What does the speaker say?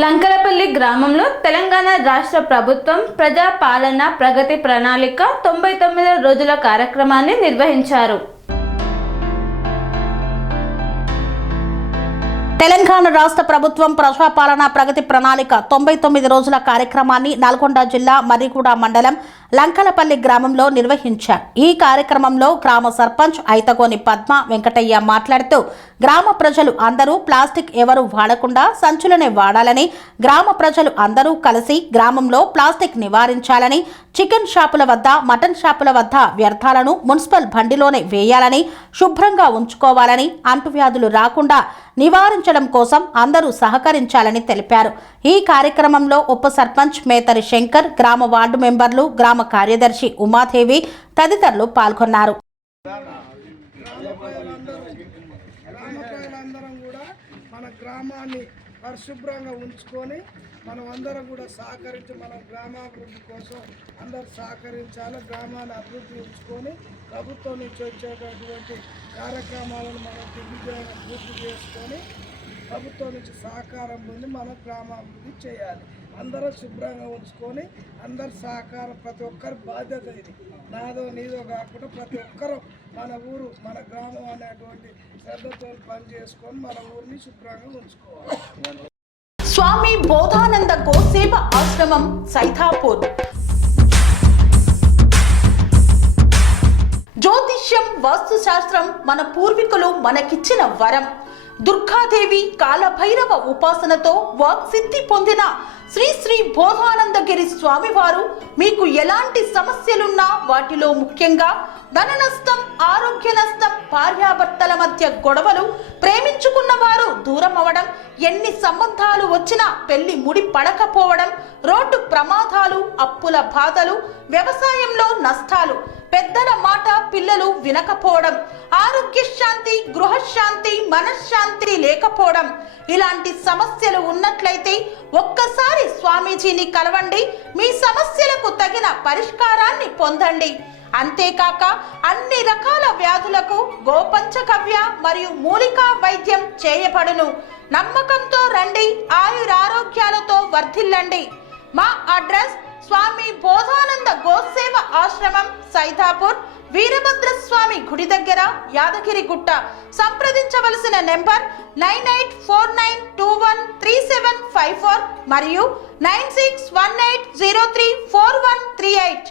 లంకలపల్లి గ్రామంలో తెలంగాణ రాష్ట్ర ప్రభుత్వం ప్రజా పాలన ప్రగతి ప్రణాళిక 99 రోజుల కార్యక్రమాన్ని నిర్వహించారు. తెలంగాణ రాష్ట్ర ప్రభుత్వం ప్రజాపాలన ప్రగతి ప్రణాళిక 99 రోజుల కార్యక్రమాన్ని నల్గొండ జిల్లా మర్రిగూడ మండలం లంకలపల్లి గ్రామంలో నిర్వహించారు. ఈ కార్యక్రమంలో గ్రామ సర్పంచ్ ఐతగోని పద్మ వెంకటయ్య మాట్లాడుతూ గ్రామ ప్రజలు అందరూ ప్లాస్టిక్ ఎవరు వాడకుండా సంచులనే వాడాలని, గ్రామ ప్రజలు అందరూ కలిసి గ్రామంలో ప్లాస్టిక్ నివారించాలని, చికెన్ షాపుల వద్ద మటన్ షాపుల వద్ద వ్యర్థాలను మున్సిపల్ బండిలోనే వేయాలని, శుభ్రంగా ఉంచుకోవాలని, అంటువ్యాధులు రాకుండా నివారించడం కోసం అందరూ సహకరించాలని తెలిపారు. ఈ కార్యక్రమంలో ఉప సర్పంచ్ మేతరి శంకర్, గ్రామ వార్డు మెంబర్లు, గ్రామ కార్యదర్శి ఉమాదేవి తదితరులు పాల్గొన్నారు. మన గ్రామాన్ని పరిశుభ్రంగా ఉంచుకొని మనం అందరం కూడా సహకరించి మన గ్రామాభివృద్ధి కోసం అందరూ సహకరించాలి. గ్రామాన్ని అభివృద్ధి ఉంచుకొని ప్రభుత్వం నుంచి వచ్చేటటువంటి కార్యక్రమాలను మనం దిగ్విజయంగా పూర్తి చేసుకొని ప్రభుత్వం నుంచి సహకారం పొంది మన గ్రామాభివృద్ధి చేయాలి. అందరూ శుభ్రంగా ఉంచుకొని అందరు సహకారం, ప్రతి ఒక్కరి బాధ్యత ఇది. నాదో నీదో కాకుండా ప్రతి ఒక్కరూ మన ఊరు మన గ్రామం అనేటువంటి శ్రద్ధతో పని చేసుకొని మన ఊరిని శుభ్రంగా ఉంచుకోవాలి. స్వామి బోధానంద గోసేవ ఆశ్రమం సైథాపూర్. జ్యోతిష్యం, వాస్తుశాస్త్రం మన పూర్వీకులు మనకిచ్చిన వరం. దుర్గాదేవి, కాలభైరవ ఉపాసనతో వాక్సిద్ధి పొందిన శ్రీ శ్రీ బోధానందగిరి స్వామివారు మీకు ఎలాంటి సమస్యలున్నా, వాటిలో ముఖ్యంగా ధన నష్టం, ఆరోగ్య నష్టం, భార్యాభర్తల మధ్య గొడవలు, ప్రేమించుకున్న వారు దూరం అవడం, ఎన్ని సంబంధాలు వచ్చినా పెళ్లి ముడి పడకపోవడం, రోడ్డు ప్రమాదాలు, అప్పుల బాధలు, వ్యవసాయంలో నష్టాలు, పెద్దల మాట పిల్లలు వినకపోవడం, ఆరోగ్య శాంతి, గృహశాంతి, మనశ్శాంతి లేకపోవడం, ఇలాంటి సమస్యలు ఉన్నట్లయితే ఒక్కసారి స్వామీజీని కలవండి. మీ సమస్యలకు తగిన పరిష్కారాన్ని పొందండి. అంతేకాక అన్ని రకాల వ్యాధులకు గోపంచకవ్య మరియు మూలికా వైద్యం చేయబడును. నమ్మకంతో రండి, ఆయురారోగ్యాలతో వర్ధిల్లండి. మా అడ్రస్ స్వామి బోధానంద గోసేవ ఆశ్రమం సైథాపూర్, వీరభద్రస్వామి గుడి దగ్గర, యాదగిరిగుట్ట. సంప్రదించవలసిన నెంబర్ 9849213754 మరియు 9618034138.